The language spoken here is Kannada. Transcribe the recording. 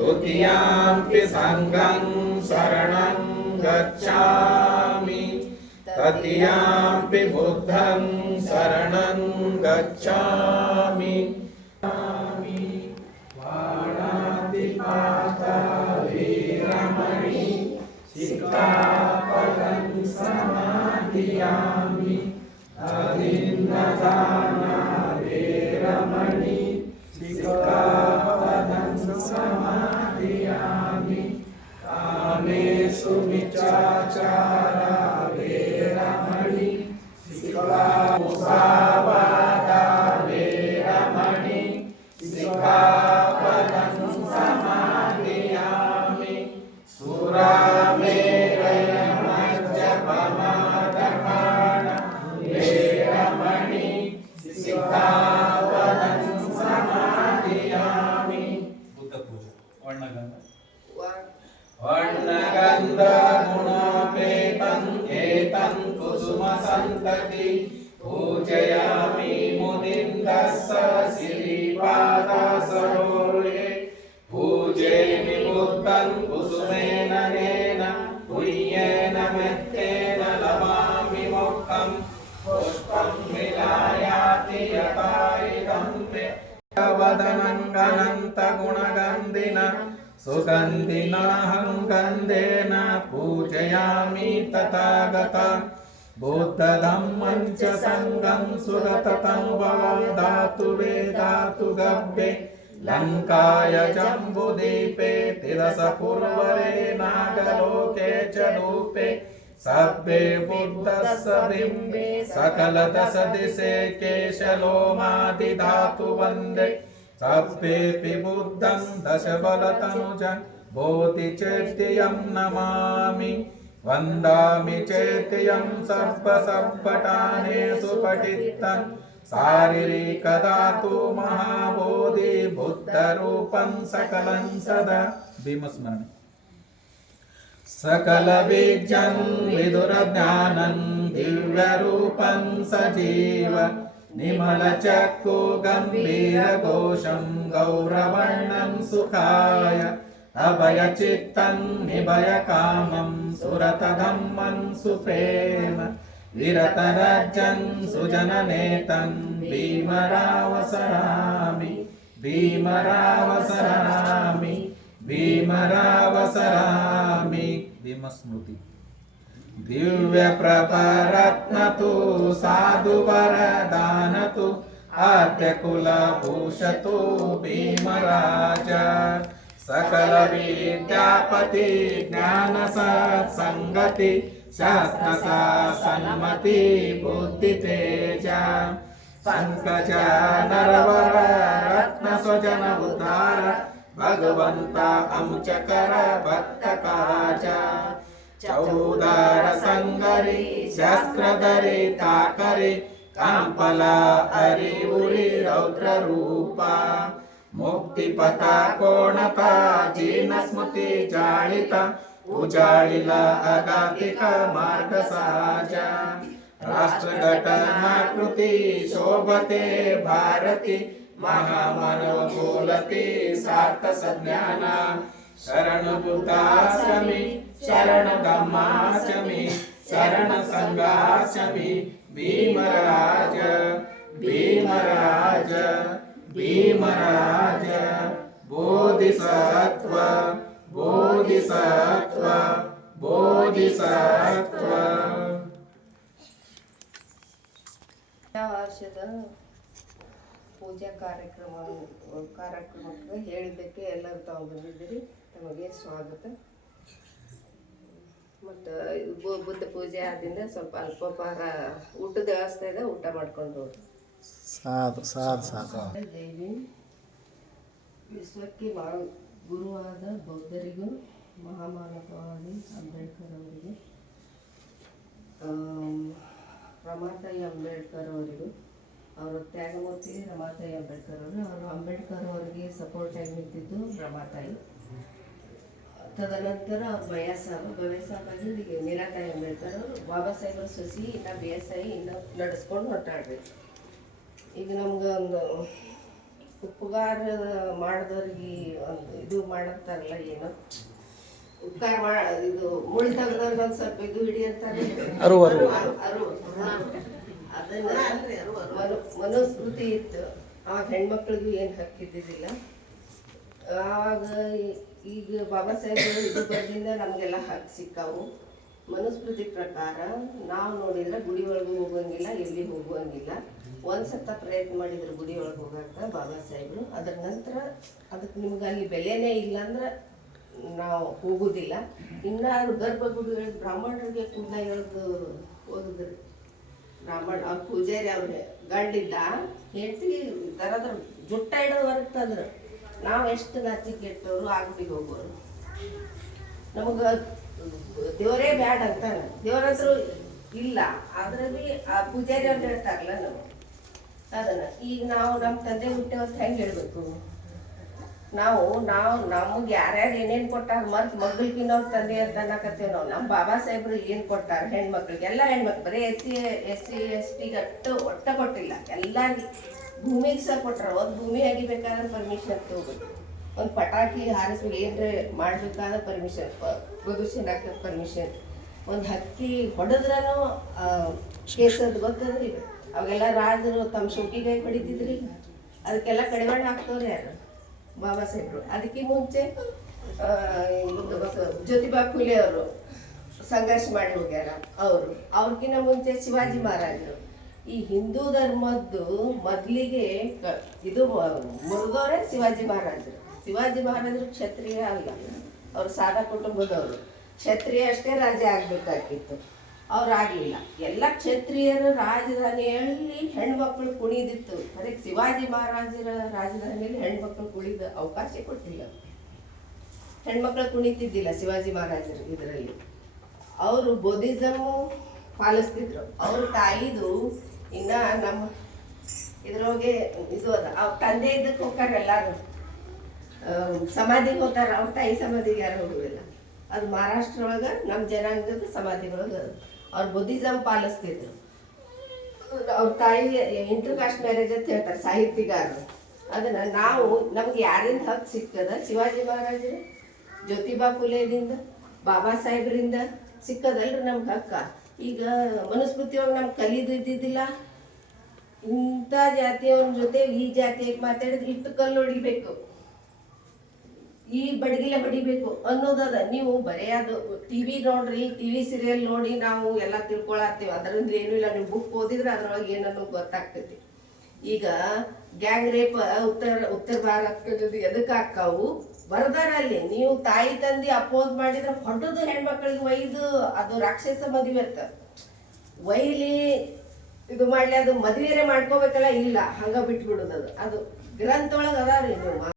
द्वितीयाम्पि सङ्गं शरणं गच्छामि। तृतीयाम्पि बुद्धं शरणं गच्छामि। वाणातिपाता वीरमणि सिक्खापदं समाधियामि कामेषु मिचाचारा वर्णगन्ध गुणोपेतं एतं कुसुमसन्तति पूजयामि मुनिन्दस्स श्रीपादासरोरुहे पूजेमि बुद्धं कुसुमेन नेन पुय्येन मेत्तेन लवामि मुक्तं पुष्पं विलायाति यथा इदं मे वदनङ्गनन्तगुणगन्धिन सुगन्धिनाहं गन्धेन पूजयामि तथागत। बुद्धधम्मं च सङ्गं सुरततं भवदातु वेदातु गव्ये। लङ्काय जम्बुदीपे तिरसपुर्वरे नागलोके च रूपे। सभ्ये बुद्धस्य बिम्बे सकलदश दिशे केशलोमादिधातु वन्दे। सभ्येऽपि बुद्धं दशबलतनुजं बोधिचैत्ययं नमामि वन्दामि चैत्ययं सर्वसर्वटानेषु पठितं शारीरिकधातु महाबोधि बुद्धरूपं सकलं सदा भीमस्मरणम् सकलबीजं विदुरज्ञानं दिव्यरूपं सजीव निमलचक्षु गम्भीरघोषं गौरवर्णं सुखाय अभयचित्तं निभयकामं सुरतधम्मं सुप्रेम विरतरजं सुजननेतं भीमरावसरामि भीमरावसरामि भीमरावसरामि। भीमस्मृति। दिव्यप्रपरत्नतु साधुवरदानतु आद्यकुलभूषतु भीमराज सकलविद्यापति ज्ञानसत्सङ्गति शास्त्रसा सन्मति बुद्धितेज च शङ्क च नरवरत्नस्वजन उदार भगवंतां च करभोदर संगरि शस्त्रधरि ताकरि काम्पला हरि उरी रौद्ररूपा रौद्र रूपा मुक्तिपथा कोणता जीन स्मृती जाळिता उजाळिल अगातिक मार्ग साजा राष्ट्रघटनाकृती शोभते भारती महामानव बोलती सार्थ सज्ञाना शरण बुद्धाश्रमी शरण ಭೀಮರಾಜ, ಬೋಧಿಸತ್ವ ಬೋಧಿಸತ್ವ ಬೋಧಿಸತ್ವ. ವರ್ಷದ ಪೂಜಾ ಕಾರ್ಯಕ್ರಮ, ಕಾರ್ಯಕ್ರಮಕ್ಕೆ ಹೇಳಿದ್ದಕ್ಕೆ ಎಲ್ಲರೂ ತಾವು ಬಂದಿದ್ದೀರಿ. ತಮಗೆ ಸ್ವಾಗತ. ಮತ್ತು ಬುದ್ಧ ಪೂಜೆ ಆದಿಂದ ಸ್ವಲ್ಪ ಅಲ್ಪಪಾರ ಊಟದ ವ್ಯವಸ್ಥೆ ಇದೆ, ಊಟ ಮಾಡ್ಕೊಂಡು ಹೋಗಿ. ಸಾಧು ಸಾಧು ಸಾಧು. ದೇವಿ ವಿಶ್ವಕ್ಕೆ ಮಾ ಗುರುವಾದ ಬೌದ್ಧರಿಗೂ ಮಹಾಮಾನವವಾದಿ ಅಂಬೇಡ್ಕರ್ ಅವರಿಗೆ ರಮಾತಾಯಿ ಅಂಬೇಡ್ಕರ್ ಅವರಿಗೂ ಅವರು ತ್ಯಾಗಮೂರ್ತಿ ರಮಾತಾಯಿ ಅಂಬೇಡ್ಕರ್ ಅವರು ಅವರು ಅಂಬೇಡ್ಕರ್ ಅವರಿಗೆ ಸಪೋರ್ಟ್ ಆಗಿ ನಿಂತಿದ್ದು ರಮಾತಾಯಿ. ತದನಂತರ ಅವ್ರು ವಯಸ್ಸಾಗ ವಯಸ್ಸಾಗಿ ನಿರಾತಾಯಿ ಅಂಬೇಡ್ಕರ್ ಅವರು ಬಾಬಾ ಸಾಹೇಬರ್ ಸೊಸಿ ಇನ್ನ ಬಿ ಎಸ್ ಐ ಇನ್ನು ನಡೆಸ್ಕೊಂಡು ಹೊರಟಾಡ್ರಿ ಈಗ ನಮ್ಗೆ ಒಂದು ಉಪಕಾರ ಮಾಡಿದವ್ರಿಗೆ ಒಂದು ಇದು ಮಾಡತ್ತಾರಲ್ಲ ಏನು? ಉಪಕಾರ ಮಾಡ ಇದು ಮುಳ್ಳು ತೆಗ್ದವ್ರಿಗೆ ಒಂದು ಸ್ವಲ್ಪ ಇದು ಹಿಡಿ ಅಂತಾರೆ. ಅದನ್ನ ಮನು ಮನುಸ್ಮೃತಿ ಇತ್ತು. ಆವಾಗ ಹೆಣ್ಮಕ್ಳಿಗೂ ಏನು ಹಾಕಿದ್ದಿದ್ದಿಲ್ಲ ಆವಾಗ ಈಗ ಬಾಬಾ ಸಾಹೇಬ್ ಇದು ಬಂದಿಂದ ನಮಗೆಲ್ಲ ಹಾಕಿ ಸಿಕ್ಕಾವು. ಮನುಸ್ಮೃತಿ ಪ್ರಕಾರ ನಾವು ನೋಡಿದ್ರೆ ಗುಡಿ ಒಳಗೂ ಹೋಗಂಗಿಲ್ಲ ಎಲ್ಲಿ ಹೋಗುವಂಗಿಲ್ಲ. ಒಂದು ಸತ ಪ್ರಯತ್ನ ಮಾಡಿದ್ರು ಗುಡಿ ಒಳಗೆ ಹೋಗಾಕ ಬಾಬಾ ಸಾಹೇಬ್ರು. ಅದ್ರ ನಂತರ ಅದಕ್ಕೆ ನಿಮ್ಗೆ ಅಲ್ಲಿ ಬೆಲೆನೇ ಇಲ್ಲ ಅಂದ್ರೆ ನಾವು ಗರ್ಭ ಗುಡಿ ಗರ್ಭಗುಡಿ ಬ್ರಾಹ್ಮಣರಿಗೆ ಕೂಡ ಎಳ್ದು ಓದಿದ್ರು. ಬ್ರಾಹ್ಮಣ ಅವ್ರ ಪೂಜಾರಿ ಅವ್ರ, ಗಂಡಿದ್ದ? ಹೆಂಡತಿ ತರದ್ರ ಜುಟ್ಟ ಹಿಡಿದು ಹೊರಗ್ತಂದ್ರು ನಾವು ಎಷ್ಟು ನಾಚಿ ಕೆಟ್ಟವರು ಆಗ್ಬಿಟ್ಟು ಹೋಗೋರು. ನಮಗೆ ದೇವರೇ ಬ್ಯಾಡ ಅಂತಾರೆ. ದೇವ್ರ ಇಲ್ಲ. ಆದ್ರೆ ಆ ಪೂಜಾರಿ ಅವ್ರು ಹೇಳ್ತಾರಲ್ಲ ನಾವು ಅದನ್ನ. ಈಗ ನಾವು ನಮ್ಮ ತಂದೆ ಹುಟ್ಟೆವತ್ತು ಹೆಂಗೆ ಹೇಳ್ಬೇಕು? ನಾವು ನಾವು, ನಮಗೆ ಯಾರ್ಯಾರು ಏನೇನು ಕೊಟ್ಟಾರ ಮತ್ ಮಗಲ್ಕಿನವ್ರ ತಂದೆ ಅಂತ ಅನ್ನಕತ್ತೇವೆ ನಾವು. ನಮ್ಮ ಬಾಬಾ ಸಾಹೇಬ್ರು ಏನು ಕೊಟ್ಟಾರ? ಹೆಣ್ಮಕ್ಳಿಗೆ. ಎಲ್ಲ ಹೆಣ್ಮಕ್ಳು, ಬರೀ S C S C S T ಅಟ್ಟು ಒಟ್ಟ ಕೊಟ್ಟಿಲ್ಲ. ಎಲ್ಲ ಭೂಮಿಗೆ ಸಹ ಕೊಟ್ಟರು ಒಂದು ಭೂಮಿ ಆಗಿಬೇಕಾದ್ರೆ ಪರ್ಮಿಷನ್ ತಗೋಬೇಕು. ಒಂದು ಪಟಾಕಿ ಹಾರಿಸ್ಬೇಕು. ಏನ್ರೆ ಮಾಡ್ಬೇಕಾದ್ರೆ ಪರ್ಮಿಷನ್ ಪ್ರದೂಷಣ ಹಾಕಕ್ಕೆ ಪರ್ಮಿಷನ್ ಒಂದು ಹಕ್ಕಿ ಹೊಡೆದ್ರೂ ಕೇಸದ್ ಗೊತ್ತದ್ರಿ ಅವಾಗೆಲ್ಲ ರಾಜರು ತಮ್ಮ ಶೋಕಿಗೆ ಹೊಡಿತಿದ್ರಿ ಅದಕ್ಕೆಲ್ಲ ಕಡಿವಾಣ ಹಾಕ್ತವ್ರಿ ಯಾರು? ಬಾಬಾ ಸಾಹೇಬ್ರು. ಅದಕ್ಕೆ ಮುಂಚೆ ಜ್ಯೋತಿಬಾ ಫುಲೆ ಅವರು ಸಂಘರ್ಷ ಮಾಡಿ ಹೋಗ್ಯಾರ ಅವರು. ಅವ್ರಿಗಿನ್ನ ಮುಂಚೆ ಶಿವಾಜಿ ಮಹಾರಾಜರು. ಈ ಹಿಂದೂ ಧರ್ಮದ್ದು ಮೊದಲಿಗೆ ಇದು ಮುರಿದವರೇ ಶಿವಾಜಿ ಮಹಾರಾಜರು. ಶಿವಾಜಿ ಮಹಾರಾಜರು ಕ್ಷತ್ರಿಯ ಅಲ್ಲ. ಅವರು ಸಾದಾ ಕುಟುಂಬದವರು ಕ್ಷತ್ರಿಯ ಅಷ್ಟೇ ರಾಜ ಆಗ್ಬೇಕಾಗಿತ್ತು. ಅವ್ರು ಆಗಲಿಲ್ಲ ಎಲ್ಲ ಕ್ಷತ್ರಿಯರು ರಾಜಧಾನಿಯಲ್ಲಿ ಹೆಣ್ಮಕ್ಳು ಕುಣಿದಿತ್ತು. ಅದಕ್ಕೆ ಶಿವಾಜಿ ಮಹಾರಾಜರ ರಾಜಧಾನಿಯಲ್ಲಿ ಹೆಣ್ಮಕ್ಳು ಕುಣಿದ ಅವಕಾಶ ಕೊಟ್ಟಿಲ್ಲ. ಹೆಣ್ಮಕ್ಳು ಕುಣಿತಿದ್ದಿಲ್ಲ ಶಿವಾಜಿ ಮಹಾರಾಜರು ಇದರಲ್ಲಿ. ಅವರು ಬೌದ್ಧಿಸಮ್ ಪಾಲಿಸ್ತಿದ್ರು. ಅವ್ರ ತಾಯಿದು ಇನ್ನ ನಮ್ಮ ಇದ್ರೊಳಗೆ ಇದು ಅದ. ಅವ್ರ ತಂದೆ ಇದಕ್ಕೆ ಹೋಗ್ತಾರೆ ಎಲ್ಲಾರು. ಸಮಾಧಿಗೆ ಹೋಗ್ತಾರ. ಅವ್ರ ತಾಯಿ ಸಮಾಧಿಗೆ ಯಾರು ಹೋಗುದಿಲ್ಲ. ಅದು ಮಹಾರಾಷ್ಟ್ರ ಒಳಗೆ ನಮ್ಮ ಜನಾಂಗದ ಸಮಾಧಿಗಳೊಳಗ ಅವ್ರು ಬುದ್ಧಿಸಮ್ ಪಾಲಿಸ್ತಿದ್ರು. ಅವ್ರ ತಾಯಿ ಇಂಟರ್ ಕಾಸ್ಟ್ ಮ್ಯಾರೇಜ್ ಅಂತ ಹೇಳ್ತಾರೆ, ಸಾಹಿತ್ಯಗಾರರು. ಅದನ್ನ ನಾವು ನಮ್ಗೆ ಯಾರಿಂದ ಹಕ್ಕು ಸಿಕ್ಕದ ಶಿವಾಜಿ ಮಹಾರಾಜರು, ಜ್ಯೋತಿಬಾ ಫುಲೆದಿಂದ, ಬಾಬಾ ಸಾಹೇಬ್ರಿಂದ ಸಿಕ್ಕದಲ್ರಿ ನಮ್ಗೆ ಹಕ್ಕ. ಈಗ ಮನುಸ್ಮೃತಿಯೊಳಗೆ ನಮ್ಗೆ ಕಲಿದು ಇದ್ದಿದ್ದಿಲ್ಲ. ಇಂಥ ಜಾತಿಯವ್ರ ಜೊತೆ ಈ ಜಾತಿಯಾಗಿ ಮಾತಾಡಿದ್ರೆ ಇಟ್ಟು ಕಲ್ಲು ಹೊಡಿಬೇಕು. ಈ ಬಡಗಿಲೆ ಬಡಿಬೇಕು ಅನ್ನೋದದ ನೀವು ಬರೇ ಅದು ಟಿವಿ ನೋಡ್ರಿ, ಟಿವಿ ಸೀರಿಯಲ್ ನೋಡಿ ನಾವು ಎಲ್ಲ ತಿಳ್ಕೊಳತ್ತೀವಿ ಅದರಿಂದ ಏನೂ ಇಲ್ಲ. ನೀವು ಬುಕ್ ಓದಿದ್ರೆ ಅದ್ರೊಳಗೆ ಏನನ್ನೋ ಗೊತ್ತಾಗ್ತೈತಿ. ಈಗ ಗ್ಯಾಂಗ್ ರೇಪ್ ಉತ್ತರ ಉತ್ತರ ಭಾರತದ ಎದಕ್ಕೆ ಹಾಕಾವು ಬರ್ದಾರಲ್ಲಿ ನೀವು ತಾಯಿ ತಂದಿ ಅಪೋಸ್ ಮಾಡಿದ್ರೆ ಹೊಡೆದು ಹೆಣ್ಮಕ್ಳಿಗೆ ಒಯ್ದು ಅದು ರಾಕ್ಷಸ ಮದುವೆ ಅಂತ. ಒಯ್ಲಿ ಇದು ಮಾಡ್ಲಿ, ಅದು ಮದುವೆರೆ ಮಾಡ್ಕೋಬೇಕಲ್ಲ? ಇಲ್ಲ, ಹಂಗ ಬಿಟ್ಬಿಡುದು ಅದು ಅದು ಗ್ರಂಥ ಒಳಗೆ ಅದಾವ್ರಿ ನೀವು